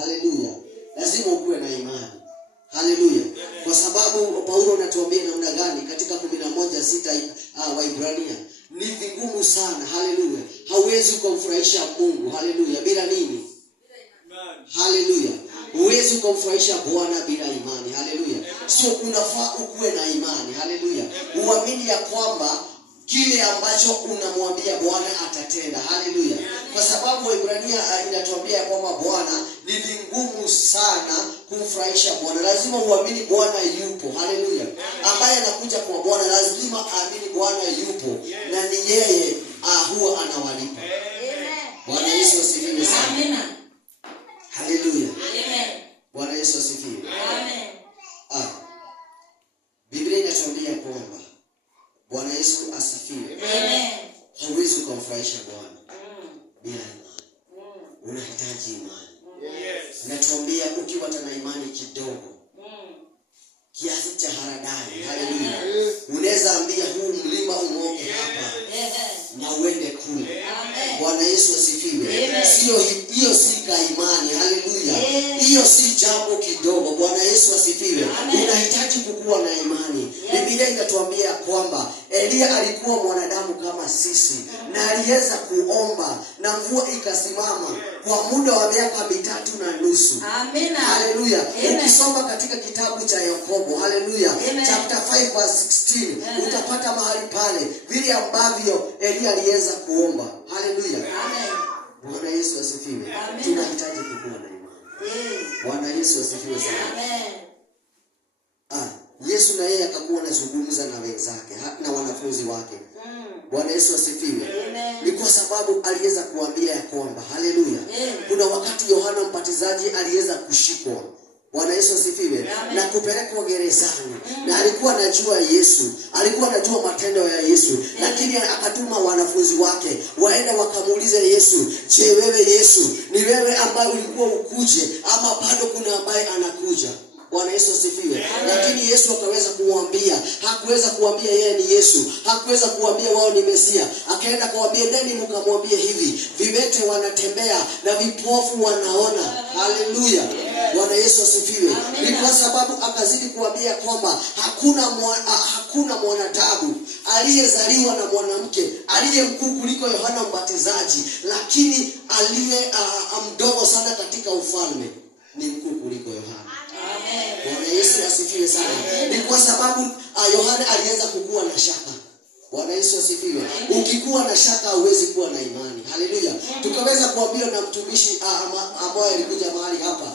Haleluya. Lazima ukuwe na imani. Haleluya. Kwa sababu Paulo anatuambia namna gani katika 11:6 Waibrania, ni vigumu sana. Haleluya. Hauwezi kumfurahisha Mungu. Haleluya. Bila nini? Haleluya. Huwezi kumfurahisha Bwana bila imani. Haleluya. So kunafaa ukuwe na imani. Haleluya. Uamini ya kwamba kile ambacho unamwambia Bwana atatenda. Haleluya. Kwa sababu Waibrania inatuambia kwamba Bwana ni vigumu sana kumfurahisha Bwana. Lazima uamini Bwana yupo. Haleluya. Ambaye anakuja kwa Bwana lazima aamini Bwana yupo na ni yeye huwa anawalipa. Bwana Yesu asifiwe sana. Amen. Haleluya. Amen. Bwana Yesu asifiwe. Amen. Biblia inatuambia kwamba Bwana Yesu asifiwe. Amen. Hauwezi kumfurahisha Bwana bila imani. Unahitaji imani. Yes. Natuambia ukiwa na imani kidogo, kiasi cha haradali. Haleluya. Unaweza ambia huu mlima umoke hapa na uende kule. Bwana Yesu asifiwe. Sio hiyo, si imani. Haleluya. Hiyo si jambo kidogo. Bwana Yesu asifiwe. Unahitaji kukua na imani. Biblia inatuambia kwamba Elia alikuwa mwanadamu kama sisi na aliweza kuomba na mvua ikasimama kwa muda wa miaka 3.5. Amen. Haleluya. Ukisoma katika kitabu cha Yakobo, haleluya, chapter 5:16, utapata mahali pale vile ambavyo Elia aliweza kuomba. Haleluya. Amen. Bwana Yesu asifiwe. Tunahitaji kukua na imani. Bwana Yesu asifiwe sana. Amen. Yesu na yeye akakuwa anazungumza na wenzake na wanafunzi wake. Bwana Yesu asifiwe. Ni kwa sababu aliweza kuambia ya kwamba, haleluya, kuna wakati Yohana Mbatizaji aliweza kushikwa. Bwana Yesu asifiwe. Na kupelekwa gerezani. Na alikuwa anajua Yesu, alikuwa anajua matendo ya Yesu, lakini akatuma wanafunzi wake waende wakamuulize Yesu, "Je, wewe Yesu, ni wewe ambaye ulikuwa ukuje ama bado kuna ambaye anakuja?" Bwana Yesu asifiwe. Lakini Yesu akaweza kumwambia, hakuweza kuambia yeye ni Yesu, hakuweza kuambia wao ni Mesia. Akaenda kuambia, "Neni mkamwambie hivi, viwete wanatembea na vipofu wanaona." Haleluya. Bwana Yesu asifiwe. Ni kwa sababu akazidi kuambia kwamba hakuna mwanadamu aliyezaliwa na mwanamke aliye mkuu kuliko Yohana Mbatizaji, lakini aliye mdogo sana katika ufalme ni mkuu kuliko Yohana. Bwana Yesu asifiwe sana. Ni kwa sababu Yohana aliweza kukua na shaka. Bwana Yesu asifiwe. Ukikuwa na shaka huwezi kuwa na imani. Haleluya. Tukaweza kuambiwa na mtumishi ambaye alikuja mahali hapa,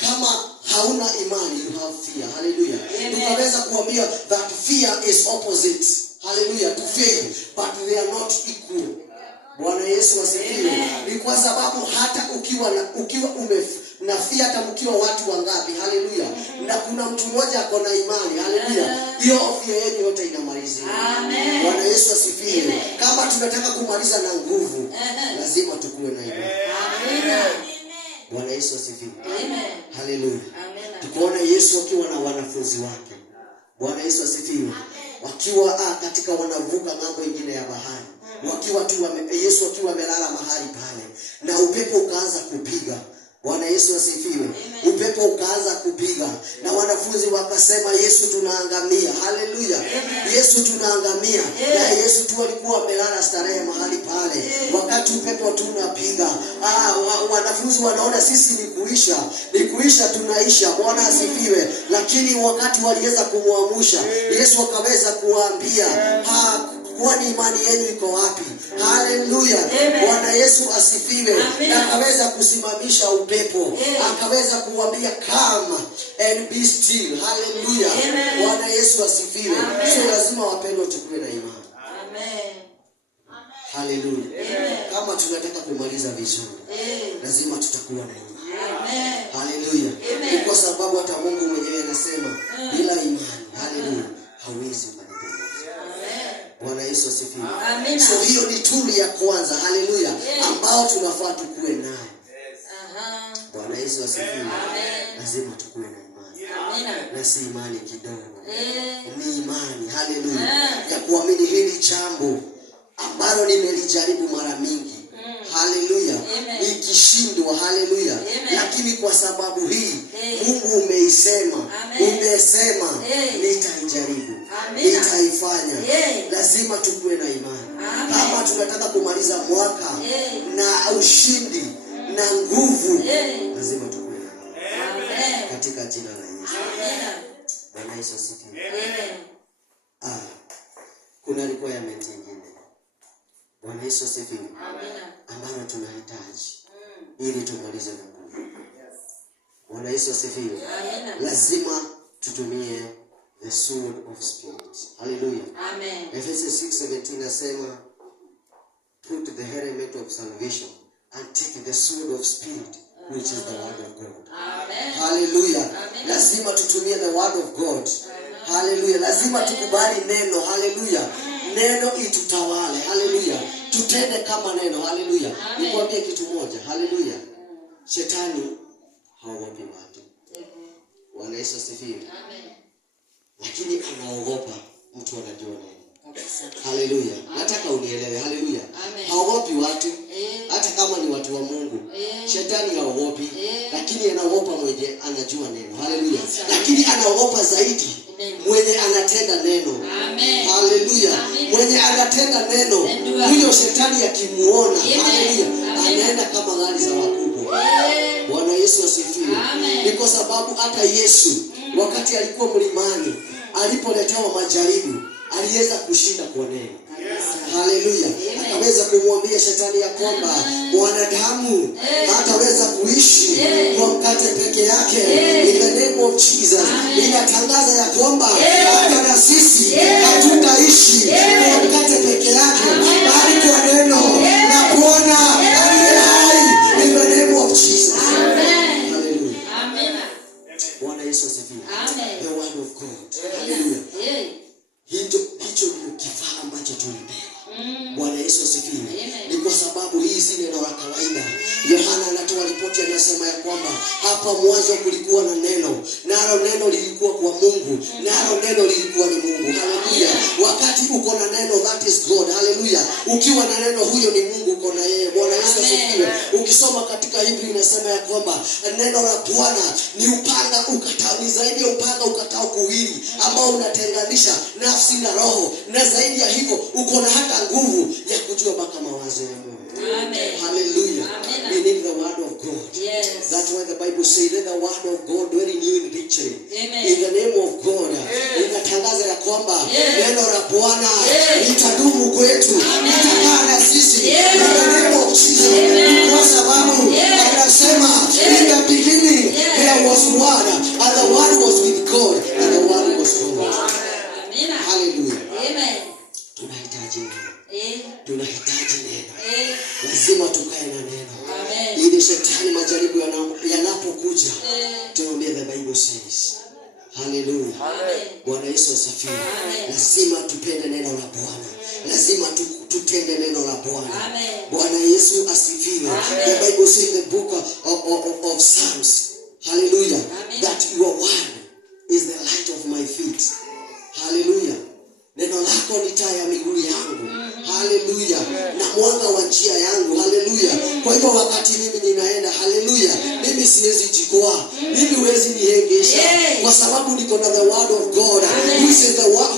kama hauna imani you have fear. Haleluya. Tukaweza kuambiwa that fear is opposite. Haleluya. To faith, but they are not equal. Bwana Yesu asifiwe. Ni kwa sababu hata ukiwa umefia hata mkiwa watu wangapi, haleluya, na kuna mtu mmoja ako na imani, haleluya, hiyo afya yenu yote inamalizia. Amen. Bwana Yesu asifiwe. Kama tunataka kumaliza na nguvu, lazima tukue na imani. Amen. Bwana Yesu asifiwe. Amen. Haleluya. Tukaona Yesu akiwa na wanafunzi wake. Bwana Yesu asifiwe. Wakiwa katika wanavuka ng'ambo nyingine ya bahari. Yesu akiwa amelala mahali pale na upepo ukaanza kupiga. Bwana Yesu asifiwe. Upepo ukaanza kupiga na wanafunzi wakasema, "Yesu tunaangamia." Haleluya. Yesu tunaangamia. Na Yesu tu alikuwa amelala starehe mahali pale. Wakati upepo tunapiga, wanafunzi wanaona sisi ni kuisha tunaisha. Bwana asifiwe. Lakini wakati waliweza kumwamsha, Yesu akaweza kuwaambia, kwani imani yenu iko wapi? Haleluya. Bwana Yesu asifiwe. Na akaweza kusimamisha upepo. Akaweza kuambia, "Come and be still." Haleluya. Bwana Yesu asifiwe. Sio lazima wapendwa tukue na imani. Amen. Haleluya. Kama tunataka kumaliza vizuri, lazima tutakuwa na imani. Amen. Haleluya. Ni kwa sababu hata Mungu mwenyewe anasema bila imani, haleluya, hauwezi kupendeza. Bwana Yesu asifiwe. Amen. So hiyo ni tuli ya kwanza, haleluya, ambao tunafaa tukue nayo. Bwana Yesu asifiwe. Lazima tukue na imani. Na si imani kidogo. Ni imani, haleluya, ya kuamini hili jambo ambalo nimelijaribu mara mingi. Haleluya. Nikishindwa, haleluya, lakini kwa sababu hii Mungu umesema nitaijaribu, nitaifanya. Lazima tukue na imani. Kama tunataka kumaliza mwaka na ushindi na nguvu, lazima tukue na imani katika jina la Yesu. Bwana Yesu asifiwe. Kuna requirement nyingine. Bwana Yesu asifiwe. Ambayo tunahitaji ili tumalize na nguvu. Bwana Yesu asifiwe. Lazima tutumie the sword of spirit. Hallelujah. Amen. Ephesians 6:17 nasema, put the helmet of salvation and take the sword of spirit, which is the word of God. Amen. Hallelujah. Amen. Lazima tutumie the word of God. Hallelujah. Lazima tukubali neno. Hallelujah. Neno itutawale. Hallelujah. Tutende kama neno. Hallelujah. Nikwambie kitu moja. Hallelujah. Shetani haogopi watu. Bwana Yesu asifiwe. Amen. Lakini anaogopa mtu anajua neno. Hallelujah. Nataka unielewe. Hallelujah. Haogopi watu. Hata kama ni watu wa Mungu. Shetani haogopi, lakini anaogopa mwenye anajua neno. Hallelujah. Lakini anaogopa zaidi mwenye anatenda neno. Amen. Hallelujah. Mwenye anatenda neno, huyo shetani akimuona, hallelujah, anaenda kama gari za wakubwa. Bwana Yesu asifiwe. Ni kwa sababu hata Yesu wakati alikuwa mlimani, alipoletewa majaribu, aliweza kushinda kwa neno. Hallelujah. Akaweza kumwambia shetani ya kwamba mwanadamu hataweza kuishi kwa mkate peke yake. In the name of Jesus, inatangaza ya kwamba hata na sisi hatutaishi kwa mkate peke yake, bali kwa neno la Bwana aliye hai. In the name of Jesus. Amen. Hallelujah. Amen. Bwana Yesu asifiwe. Amen. The word of God. Hallelujah. Hicho ndio kifaa ambacho tulipewa. Bwana Yesu asifiwe. Ni kwa sababu hii si neno la kawaida. Yohana anatoa ripoti, anasema ya kwamba hapa mwanzo kulikuwa na neno, nalo neno lilikuwa kwa Mungu, nalo neno lilikuwa ni Mungu. Hallelujah. Wakati uko na neno, that is God. Hallelujah. Ukiwa na neno, huyo ni Mungu, uko na yeye. Bwana Yesu asifiwe. Ukisoma katika Hebrew inasema ya kwamba neno la Bwana ni upanga ukatao, ni zaidi ya upanga ukatao kuwili, ambao unatenganisha nafsi na roho, na zaidi ya hivyo uko na hata nguvu ya kujua mpaka mawazo ya Mungu. Amen. Hallelujah. Amen. We need the word of God. Yes. That's why the Bible says, let the word of God dwell in you richly. Amen. In the name of God. Inatangaza ya kwamba neno la Bwana litadumu kwetu, litakaa na sisi. In the name of Jesus. Kwa sababu anasema, in the beginning there was word, and the word was with God, and the word was God. Amen. Hallelujah. Amen. Tunahitaji neno. Tunahitaji neno. Lazima tukae na neno. Amen. Ili shetani majaribu yanapokuja, tuombe, the Bible says. Hallelujah. Amen. Bwana Yesu asifiwe. Lazima tupende neno la Bwana. Lazima tutende neno la Bwana. Amen. Bwana Yesu asifiwe. The Bible says in the book of Psalms, hallelujah, that your word is the light of my feet. Hallelujah. Neno lako ni taa ya miguu yangu. Hallelujah. Na mwanga wa njia yangu. Hallelujah. Kwa hivyo wakati mimi ninaenda, hallelujah, mimi siwezi jikoa, mimi huwezi nihengesha, kwa sababu niko na the word of God,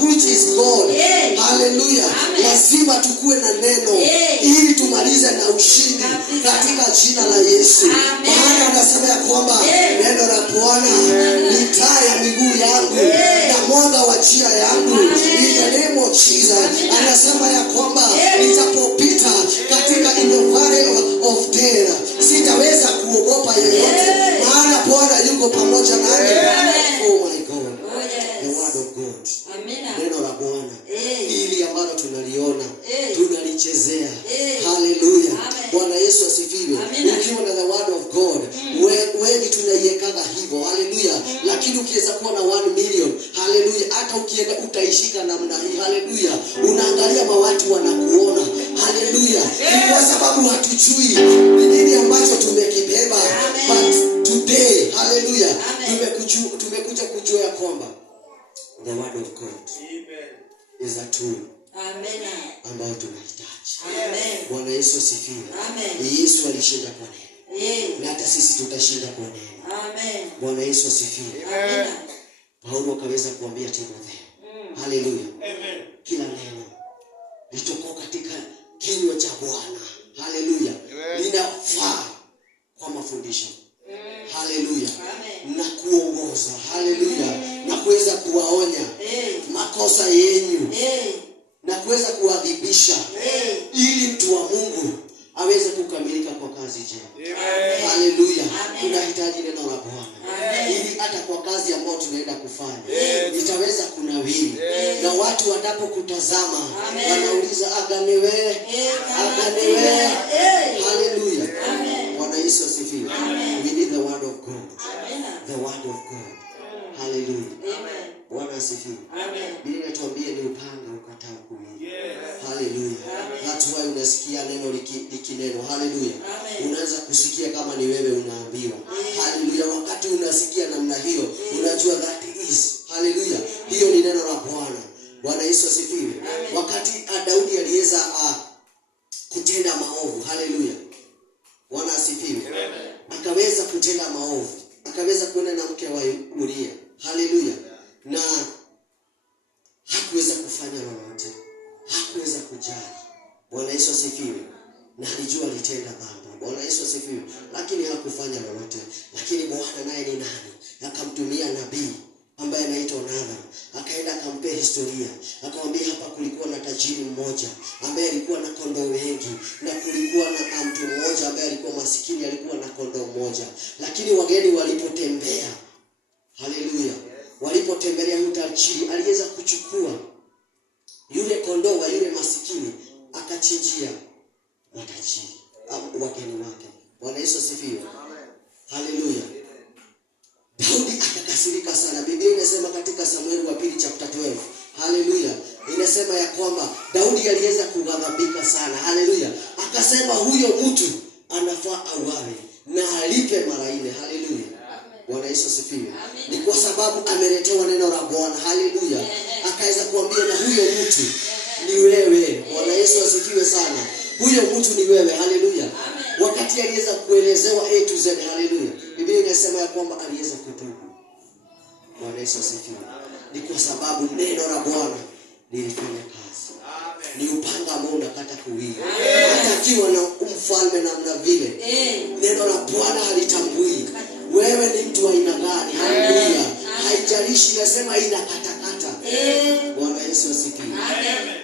which is God. Hallelujah. Lazima tukue na neno ili tumalize na ushindi katika jina la Yesu. Maana anasema ya kwamba neno la Bwana ni taa ya miguu yangu na mwanga wa njia yangu. In the name of Jesus. Anasema ya kwamba nitapopita katika in the valley of death, sitaweza kuogopa yeyote, maana Bwana yuko pamoja nami. Oh my God. The word of God. Neno la Bwana ili ambalo tunaliona, tunalichezea. Hallelujah. Bwana Yesu asifiwe. Ukiwa na the word of God, wengi tunaiekaga hivyo. Hallelujah. Lakini ukiweza kuwa na 1 million, hallelujah, hata ukienda utaishika namna hii. Hallelujah. Unaangalia mawatu wanakuona. Hallelujah. Kwa sababu hatujui ni nini ambacho tumekibeba. But today, hallelujah, tumekuja kujua ya kwamba the word of God is a tool. Amen. Ambayo tunahitaji. Amen. Bwana Yesu asifiwe. Amen. Yesu alishinda kwa neno. Na hata sisi tutashinda kwa neno. Amen. Bwana Yesu asifiwe. Amen. Paulo akaweza kuambia Timotheo. Haleluya. Amen. Kila neno litokao katika kinywa cha Bwana, haleluya, linafaa kwa mafundisho, haleluya, na kuongoza, haleluya, na kuweza kuwaonya makosa yenu, na kuweza kuadhibisha, ili mtu wa Mungu aweze kukamilika kwa kazi njema. Haleluya. Tunahitaji neno la Bwana ili hata kwa kazi ambayo tunaenda kufanya itaweza kunawiri, na watu watapokutazama wanauliza agamewe. Haleluya. Bwana Yesu asifiwe. We need the word of God. The word of God. Haleluya. Bwana asifiwe. Biblia inatuambia ni upanga ukatao kuwili. Haleluya. That's why unasikia neno likineno. Haleluya. Unaweza kusikia kama ni wewe unaambiwa. Haleluya. Wakati unasikia namna hiyo, unajua that is. Haleluya. Hiyo ni neno la Bwana. Bwana Yesu asifiwe. Wakati Daudi aliweza kutenda maovu. Haleluya. Bwana asifiwe. Akaweza kutenda maovu. Akaweza kuenda na mke wa Uria. Haleluya. Na hakuweza kufanya lolote. Hakuweza kujali. Bwana Yesu asifiwe. Na alijua alitenda dhambi. Bwana Yesu asifiwe. Lakini hakufanya lolote. Lakini Bwana naye ni nani? Akamtumia nabii ambaye anaitwa Nathan. Akaenda akampea historia. Akamwambia hapa kulikuwa na tajiri mmoja ambaye alikuwa na kondoo wengi, na kulikuwa na mtu mmoja ambaye alikuwa masikini, alikuwa na kondoo mmoja. Lakini wageni walipotembea, haleluya, walipotembelea huyu tajiri, aliweza kuchukua yule kondoo wa yule masikini akachinjia matajiri wageni wake. Bwana Yesu asifiwe. Haleluya. Daudi akakasirika sana. Biblia inasema katika Samueli wa pili chapter 12. Haleluya. Inasema ya kwamba Daudi aliweza kughadhabika sana. Haleluya. Akasema huyo mtu anafaa auawe na alipe mara 4. Haleluya. Bwana Yesu asifiwe. Ni kwa sababu ameletewa neno la Bwana. Haleluya. Akaweza kuambia na huyo mtu ni wewe. Bwana Yesu asifiwe sana. Huyo mtu ni wewe. Haleluya. Wakati aliweza kuelezewa A to Z. Haleluya. Biblia inasema ya kwamba aliweza kutubu. Bwana Yesu asifiwe. Ni kwa sababu neno la Bwana lilifanya kazi. Ni upanga ambao unakata kuwili. Hata akiwa na mfalme namna vile, neno la Bwana halitambui wewe ni mtu wa aina gani. Haleluya. Haijalishi inasema inakatakata. Bwana Yesu asifiwe. Amen.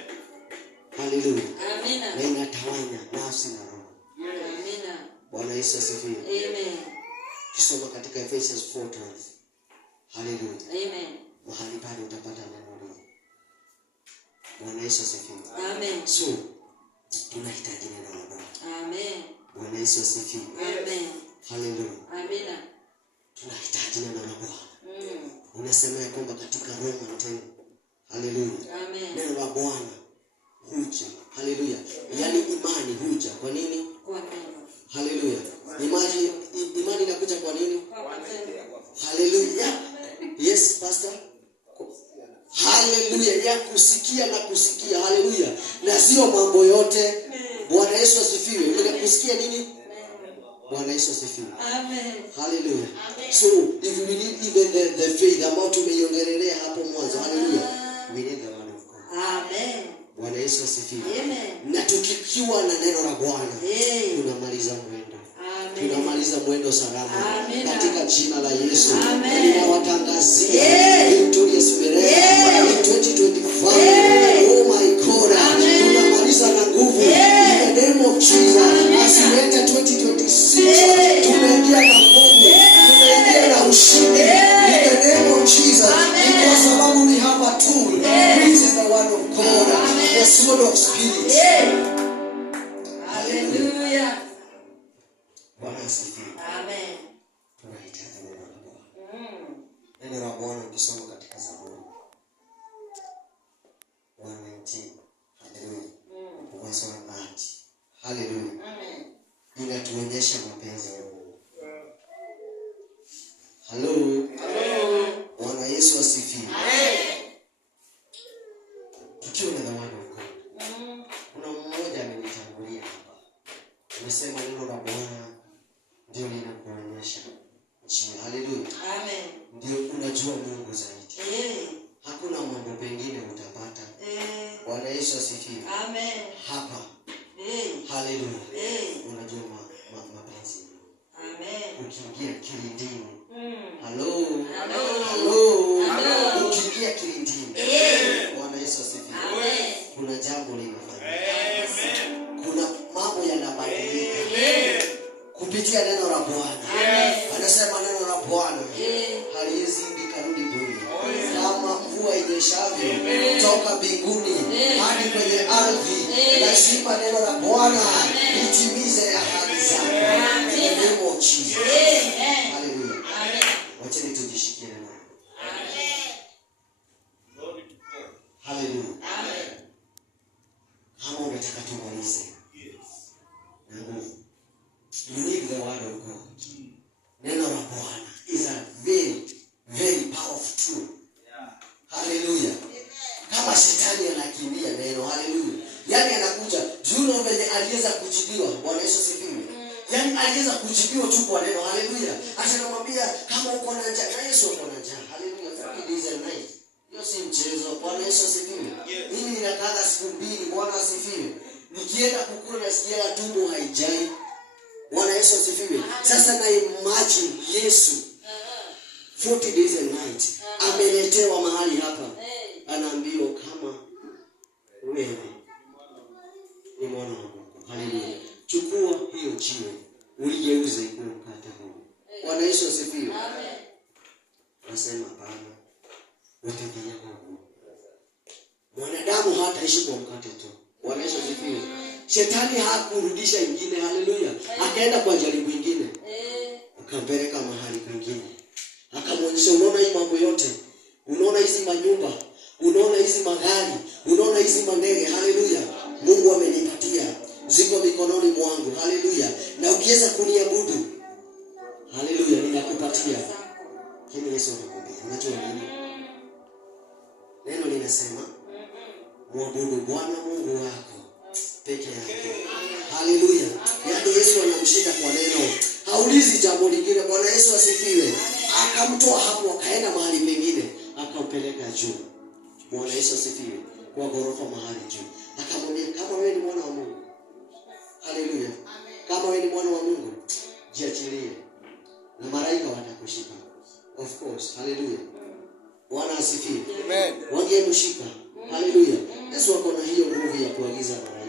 Haleluya. Amina. Na inatawanya nafsi na roho. Amina. Bwana Yesu asifiwe. Amen. Kisoma katika Ephesians 4:12. Haleluya. Amen. Mahali pale utapata neno hili. Bwana Yesu asifiwe. Amen. So, tunahitaji neno la Bwana. Amen. Bwana Yesu asifiwe. Amen. Haleluya. Amina. Tunahitaji neno la Bwana. Unasema ya kwamba katika Roma 10. Haleluya. Amen. Neno la Bwana huja. Haleluya. Yaani imani huja. Kwa nini? Kwa neno. Haleluya. Imani inakuja kwa nini? Kwa neno. Haleluya. Yes, pastor. Haleluya. Ya kusikia na kusikia. Haleluya. Na sio mambo yote. Bwana Yesu asifiwe. Ile kusikia nini? Bwana Yesu asifiwe. Amen. Haleluya. So, if we need even the faith ambao tumeiongelea hapo mwanzo. Haleluya. We need the word of God. Amen. Bwana Yesu asifiwe. Amen. Na tukikiwa na neno la Bwana, tunamaliza mwendo. Amen. Tunamaliza mwendo salama. Amen. Katika jina la Yesu. Amen. Ninawatangazia victorious Berea in 2025. Oh my God. Amen. Tunamaliza na nguvu. In the name of Jesus. As we enter 2026, tumeingia na nguvu. Tumeingia na ushindi. In the name of Jesus. Kwa sababu we have a tool. Which is the word of God. The sword of spirit. Hallelujah. Bwana asifiwe. Amen. Tunahitaji neno la Bwana. Neno la Bwana ukisoma katika Zaburi 119. Haleluya. Verse 130. Haleluya. Amen. Inatuonyesha mapenzi ya Mungu. Hello. Bwana Yesu asifiwe. Amen. Tukiwa na word of God. Kuna mmoja amenitangulia hapa. Amesema neno la Bwana njia. Haleluya. Amen. Ndio unajua Mungu zaidi. Hakuna mambo pengine utapata. Bwana Yesu asifiwe. Amen. Hapa. Haleluya. Unajua mapenzi. Amen. Ukiingia kilindini. Hello. Ukiingia kilindini. Bwana Yesu asifiwe. Amen. Kuna jambo linafanyika. Amen. Kuna mambo yanabadilika. Kupitia neno la Bwana. Anasema neno la Bwana haliwezi likarudi bure. Kama mvua inyeshavyo toka mbinguni hadi kwenye ardhi, lazima neno la Bwana litimize ahadi zake. Neno chizi. Haleluya. Wacha tujishikie neno. Haleluya. Kama unataka tumalize na nguvu, you need the word of God. Neno la Bwana is a very, very powerful tool. Hallelujah. Kama shetani anakimbia neno, hallelujah. Yaani anakuja, juu venye aliweza kujibiwa. Bwana Yesu asifiwe. Yaani aliweza kujibiwa tu kwa neno, hallelujah. Atanamwambia kama uko na njaa, na Yesu uko na njaa. Hallelujah. It is a night. Hiyo si mchezo. Bwana Yesu asifiwe. Mimi ninakaa siku 2, Bwana asifiwe. Nikienda kukula nasikia tumbo haijai. Bwana Yesu asifiwe. Sasa na imagine Yesu 40 days and night ameletewa mahali hapa. Anaambiwa kama wewe ni mwana wa Mungu. Haleluya. Chukua hiyo jiwe uligeuze kuwa mkate huu. Bwana Yesu asifiwe. Amen. Nasema bana, utegemea Mungu. Mwanadamu hataishi kwa mkate tu. Bwana Yesu asifiwe. Shetani hakurudisha ingine, haleluya. Akaenda kwa jaribu ingine. Akampeleka mahali kwingine. Akamwonyesha, unaona hii mambo yote? Unaona hizi manyumba? Unaona hizi magari? Unaona hizi mandege? Haleluya. Mungu amenipatia. Ziko mikononi mwangu. Haleluya. Na ukiweza kuniabudu, haleluya, ninakupatia. Kile Yesu anakuambia. Unajua nini? Neno linasema, muabudu Bwana Mungu wako peke yake. Haleluya. Yaani Yesu anamshika kwa neno. Haulizi jambo lingine. Bwana Yesu asifiwe. Akamtoa hapo akaenda mahali pengine, akampeleka juu. Bwana Yesu asifiwe. Kwa ghorofa mahali juu. Akamwambia kama wewe ni mwana wa Mungu. Haleluya. Kama wewe ni mwana wa Mungu, jiachilie. Na malaika watakushika. Of course. Haleluya. Bwana asifiwe. Amen. Wangemshika. Haleluya. Yesu wako na hiyo nguvu ya kuagiza malaika.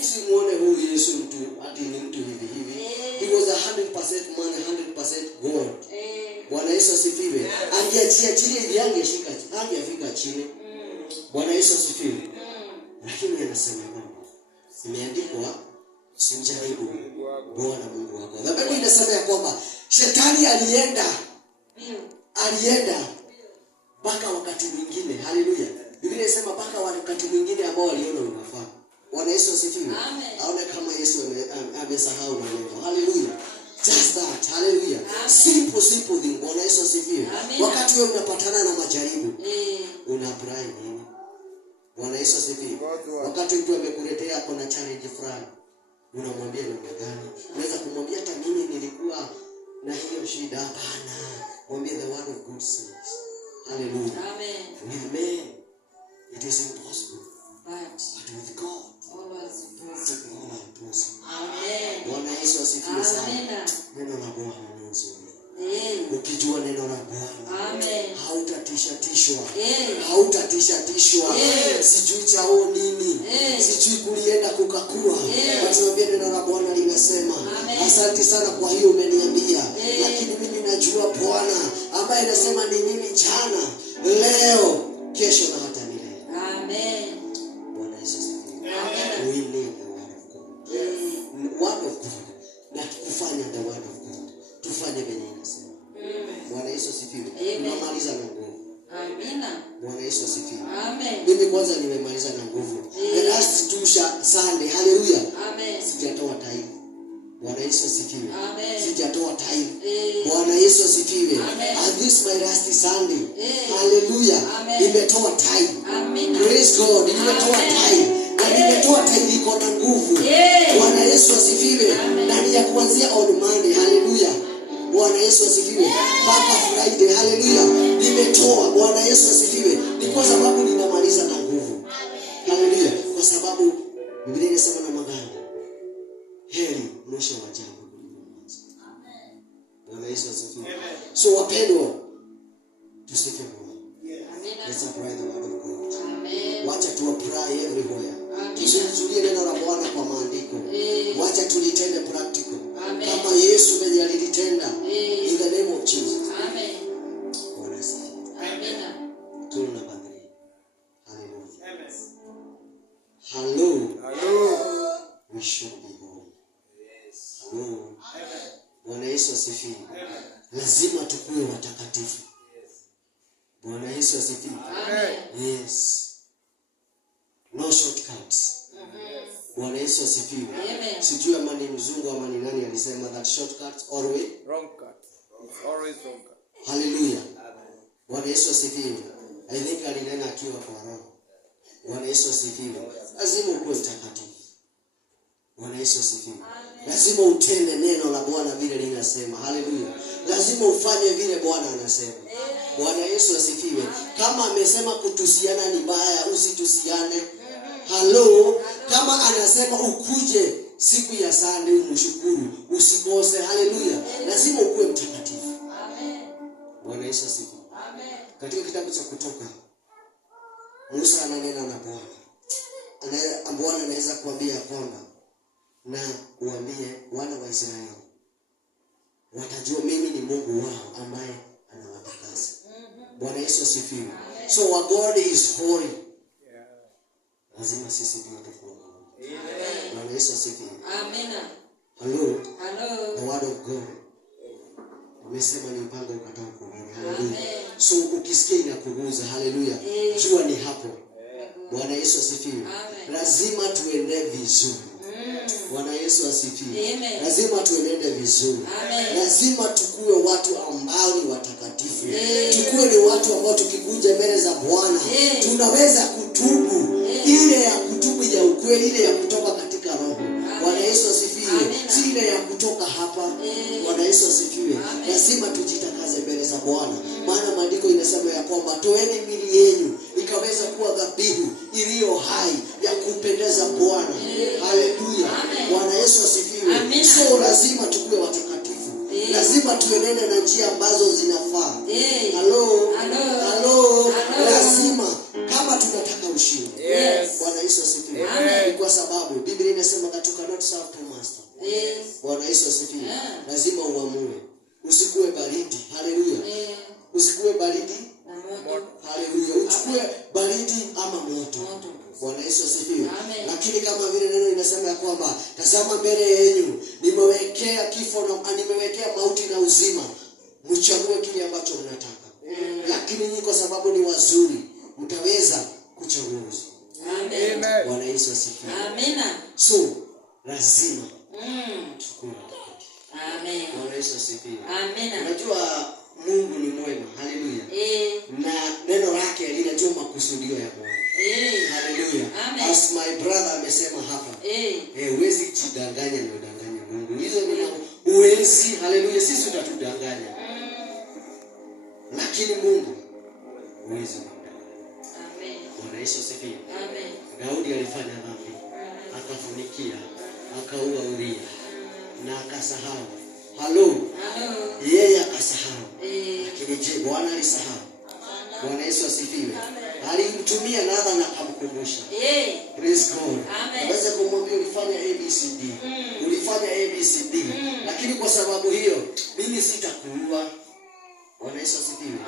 Usimuone huyu Yesu mtu ati ni mtu hivi hivi. He was 100% man, 100% God. Bwana Yesu asifiwe. Angeachilia hivi angeshika, angefika chini. Bwana Yesu asifiwe. Lakini anasema kwamba imeandikwa, simjaribu Bwana Mungu wako. Na Biblia inasema ya kwamba shetani alienda mpaka wakati mwingine. Haleluya. Biblia inasema mpaka wakati mwingine ambao waliona unafaa. Bwana Yesu asifiwe. Aone kama Yesu amesahau maneno. Haleluya. Just that. Haleluya. Simple thing. Bwana Yesu asifiwe. Wakati wewe unapatana na majaribu, unafurahi nini? Bwana Yesu asifiwe. Wakati mtu amekuletea kuna challenge fulani, unamwambia namna gani? Unaweza kumwambia hata mimi nilikuwa na hiyo shida. Hapana. Mwambie the word of God says. Hallelujah. Amen. With men it is impossible. But with God all is possible. Amen. Bwana Yesu asifiwe sana. Neno la Bwana ni nzuri. Ukijua neno la Bwana, amen, hautatishatishwa. Hautatishatishwa. Sijui chao nini. Sijui kulienda kukakua. Watuambie neno la Bwana linasema, asante sana kwa hiyo umeniambia. Lakini mimi najua Bwana ambaye anasema ni mimi jana, leo, kesho na hata milele. Amen. Bwana Yesu asifiwe. Amen. We need the word of God. Word of God. Na kufanya the word of God. Tufanye venye inasema. Bwana Yesu asifiwe. Tunamaliza na nguvu. Amina. Bwana Yesu asifiwe. Amen. Mimi kwanza nimemaliza na nguvu. The last two Sunday. Hallelujah. Amen. Sijatoa time. Bwana Yesu asifiwe. Amen. Sijatoa time. Bwana Yesu asifiwe. And this my last Sunday. Hallelujah. Nimetoa time. Amen. Praise God. Nimetoa time. Na nimetoa time iko na nguvu. Bwana Yesu asifiwe. Na ni ya kuanzia on Monday. Hallelujah. Bwana Yesu asifiwe. Mpaka Friday. Haleluya. Nimetoa. Bwana Yesu asifiwe. Ni kwa sababu ninamaliza na nguvu. Haleluya. Kwa sababu Biblia inasema na magano, heri mwisho wa jambo kuliko mwanzo. Amen. Bwana Yesu asifiwe. So wapendwa, tusife moyo. Amen. Let's apply the word of God. Amen. Wacha tu apply everywhere. Tusizuie neno la Bwana kwa maandiko. Wacha tulitende practical. Amen. Kama Yesu mwenye alilitenda. In the name of Jesus. Amen. Bwana asifiwe. Amen. Tuna namba 3. Hallelujah. Amen. Hello. Hello. We should be holy. Yes. Hello. Amen. Bwana Yesu asifiwe. Amen. Lazima tukue watakatifu. Yes. Bwana Yesu asifiwe. Amen. Yes. No shortcuts. Bwana Yesu asifiwe. Amen. Sijui ama ni mzungu ama ni nani alisema that shortcuts always wrong cut. It's always wrong cut. Hallelujah. Amen. Bwana Yesu asifiwe. I think alinena akiwa kwa roho. Bwana Yesu asifiwe. Lazima uwe mtakatifu. Bwana Yesu asifiwe. Lazima utende neno la Bwana vile linasema. Haleluya. Lazima ufanye vile Bwana anasema. Bwana Yesu asifiwe. Kama amesema kutusiana ni baya, usitusiane. Hello. Kama anasema ukuje siku ya Sunday umshukuru, usikose. Haleluya. Lazima ukuwe mtakatifu. Amen. Bwana Yesu asifiwe. Amen. Katika kitabu cha Kutoka, Musa ananena na Bwana. Bwana anaweza kuambia kwamba na uambie wana wa Israeli watajua mimi ni Mungu wao ambaye anawatakasa. Bwana Yesu asifiwe. So our God is holy. Lazima sisi pia tuwe. Amen. Bwana Yesu asifiwe. Amen. Hello. Hello. The word of God. Umesema ni mpango ukatao kuhani. Haleluya. So ukisikia inakuguza, haleluya, jua ni hapo. Bwana Yesu asifiwe. Lazima tuende vizuri. Bwana Yesu asifiwe. Lazima tuenende vizuri. Amen. Lazima tukue watu ambao ni watakatifu. Tukue ni watu ambao tukikuja mbele za Bwana tunaweza kutubu. Ile ya kutubu ya ukweli, ile ya kutoka katika roho. Bwana Yesu asifiwe. Si ile ya kutoka hapa. Bwana Yesu asifiwe. Lazima tujitakaze mbele za Bwana. Maana maandiko inasema ya kwamba toeni miili yenu ikaweza kuwa dhabihu iliyo hai ya kumpendeza Bwana. Haleluya. Bwana Yesu asifiwe. So lazima tukue watakatifu. Lazima tuenende na njia ambazo zinafaa. Hello. Hello. Lazima kama tunataka ushindi. Yes. Bwana Yesu asifiwe. Kwa sababu Biblia inasema katika not serve two masters. Yes. Bwana Yesu asifiwe. Lazima uamue. Usikue baridi. Haleluya. Usikue baridi na moto. Haleluya. Uchukue baridi ama moto. Bwana Yesu asifiwe. Lakini kama vile neno linasema ya kwamba tazama mbele yenu nimewekea kifo na nimewekea mauti na uzima. Mchague kile ambacho mnataka. Lakini nyinyi kwa sababu ni wazuri mtaweza kuchagua uzima. Amen. Bwana Yesu asifiwe. Amina. So lazima tukue. Amen. Bwana Yesu asifiwe. Amina. Unajua Mungu ni mwema. Haleluya. Na neno lake linajua makusudio ya Mungu. Haleluya. As my brother amesema hapa. Huwezi kujidanganya na udanganya Mungu. Hizo ni huwezi. Haleluya. Sisi tutatudanganya. Lakini Mungu huwezi. Amen. Bwana Yesu asifiwe. Amen. Daudi alifanya dhambi. Akafunikia, akaua Uria na akasahau. Hello. Yeye akasahau. Lakini je, Bwana alisahau? Bwana Yesu asifiwe. Alimtumia nadha na akamkumbusha. Praise God. Aweza kumwambia ulifanya ABCD. Ulifanya ABCD. Lakini kwa sababu hiyo mimi sitakuua. Bwana Yesu asifiwe.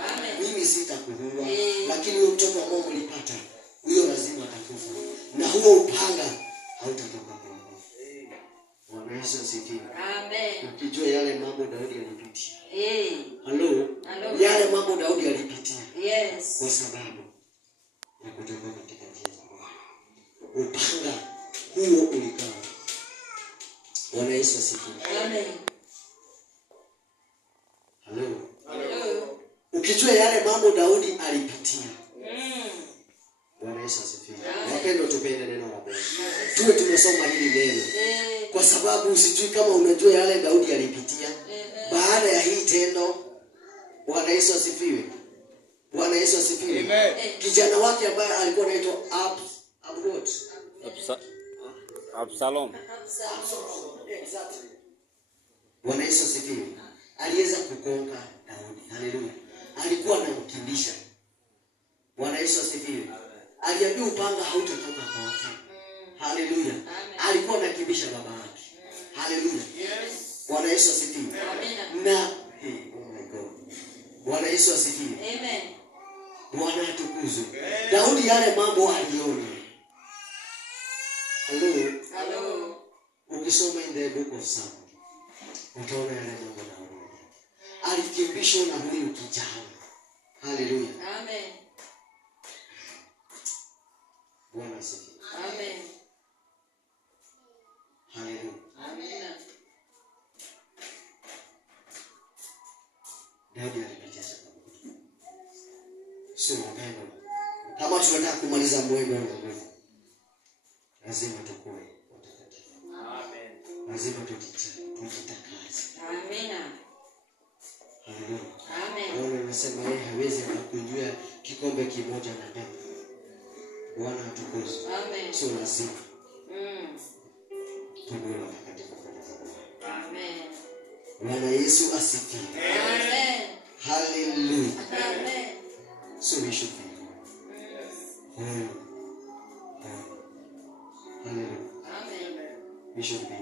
Mimi sitakuua. Lakini huyo mtoto ambao mlipata, huyo lazima atakufa. Na huo upanga hautatoka kwako. Bwana Yesu asifiwe. Amen. Ukijua yale mambo Daudi alipitia. Hello. Yale mambo Daudi alipitia. Yes. Kwa sababu ya kutoka katika njia za Bwana. Upanga huo ulikaa. Bwana Yesu asifiwe. Amen. Hello. Ukijua yale mambo Daudi alipitia. Bwana Yesu asifiwe. Wapendwa, tupende neno la Bwana. Tuwe tumesoma hili neno. Kwa sababu usijui kama unajua yale Daudi alipitia. baada ya hii tendo, Bwana Yesu asifiwe. Bwana Yesu asifiwe. Amen. Kijana wake ambaye alikuwa anaitwa Absalom. Exactly. Bwana Yesu asifiwe. Aliweza kukonga Daudi. Haleluya. Alikuwa anamkimbisha. Bwana Yesu asifiwe. Aliambiwa upanga hautatoka kwake. Haleluya. Alikuwa anakimbisha baba yake. Haleluya. Bwana Yesu asifiwe. Amen. Na oh my God. Bwana Yesu asifiwe. Amen. Bwana atukuzwe. Daudi yale mambo aliona. Hello. Ukisoma in the book of Psalms, utaona yale mambo Daudi alikimbishwa na huyu kijana. Haleluya. Amen. Bwana asifiwe. Amen. Haleluya. Amen. Daudi alipitia sababu. Sio mpendo. Kama tunataka kumaliza mwendo wa Mungu, lazima tukue watakatifu. Amen. Lazima tujitakaze. Amen. Haleluya. Amen. Bwana anasema yeye hawezi kukunywa kikombe kimoja na pepo. Bwana atukuzwe. Amen. Sio lazima. Tuwe watakatifu kwa Bwana. Amen. Bwana Yesu asifiwe. Amen. Hallelujah. Amen. So we should be. Hallelujah. Amen. We should be.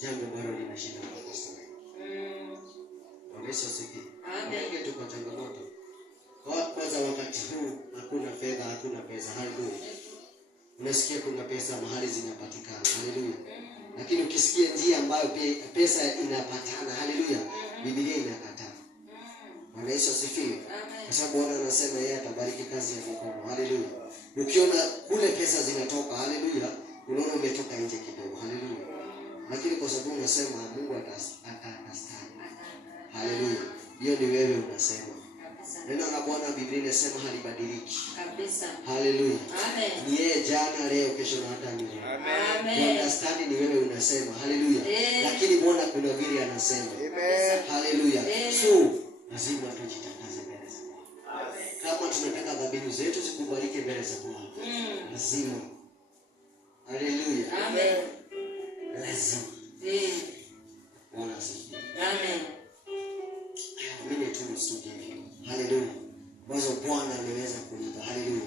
Jambo bado linashinda kwa Kristo. Bwana Yesu asifiwe. Amen. Tuko changamoto. Kwanza wakati huu hakuna fedha, hakuna pesa. Haleluya. Unasikia kuna pesa mahali zinapatikana. Haleluya. Lakini ukisikia njia ambayo pesa inapatana, haleluya, Biblia inakataa. Bwana Yesu asifiwe. Kwa sababu Bwana anasema yeye atabariki kazi ya mikono. Haleluya. Ukiona kule pesa zinatoka, haleluya, unaona umetoka nje kidogo. Haleluya. Lakini kwa sababu unasema Mungu atastahili. Haleluya. Hiyo ni wewe unasema. Neno la Bwana Biblia inasema halibadiliki. Kabisa. Haleluya. Amen. Ni yeye jana, leo, kesho na hata milele. Amen. Understand ni wewe unasema. Haleluya. Lakini Bwana kuna vile anasema. Amen. Haleluya. So, lazima tujitakaze mbele za Bwana. Amen. Kama tunataka dhabihu zetu zikubalike mbele za Bwana. Lazima. Haleluya. Amen. Lazima. Bwana asifiwe. Amen. Mimi tu msuje. Haleluya. Mwanzo Bwana ameweza kunipa. Haleluya.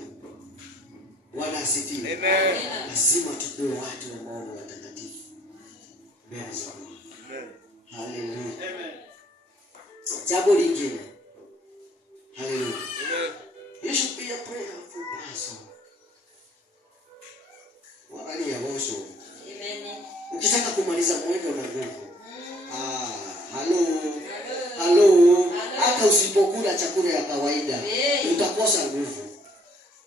Bwana asifiwe. Amen. Lazima tuwe watu ambao ni watakatifu mbele za Bwana. Amen. Haleluya. Amen. Jambo lingine. Haleluya. Amen. You should be a prayerful person. Wakati ya mwisho. Amen. Ukitaka kumaliza mwendo na nguvu. Halo. Hata usipokula chakula ya kawaida, utakosa nguvu.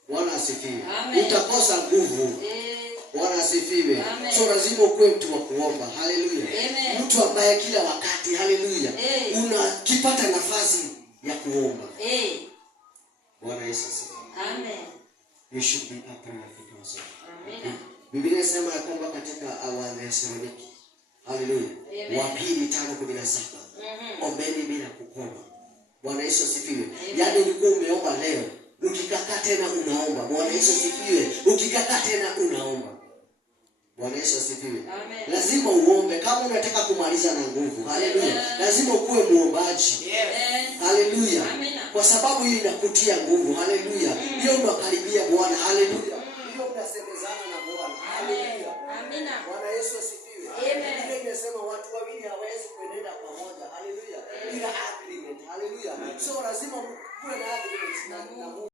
Bwana asifiwe. Utakosa nguvu. Bwana asifiwe. So lazima ukuwe mtu wa kuomba. Haleluya. Mtu ambaye kila wakati, haleluya, unakipata nafasi ya kuomba. Bwana Yesu asifiwe. Amen. You should be a prayerful person. Amen. Biblia inasema ya kwamba katika Wathesalonike, haleluya, wa pili 5:17, ombeni bila kukoma. Bwana Yesu asifiwe. Yaani ulikuwa umeomba leo, ukikakaa tena unaomba. Bwana Yesu asifiwe. Ukikakaa tena unaomba. Bwana Yesu asifiwe. Lazima uombe kama unataka kumaliza na nguvu. Haleluya. Lazima ukuwe muombaji. Haleluya. Kwa sababu hii inakutia nguvu. Haleluya. Hiyo unakaribia Bwana. Haleluya. Hiyo unasemezana na Bwana. Haleluya. Amina. Bwana Yesu asifiwe. Amen. Biblia inasema watu wawili hawawezi kuenenda pamoja. Haleluya. Bila agreement. Haleluya. So lazima kuwe na agreement na Mungu.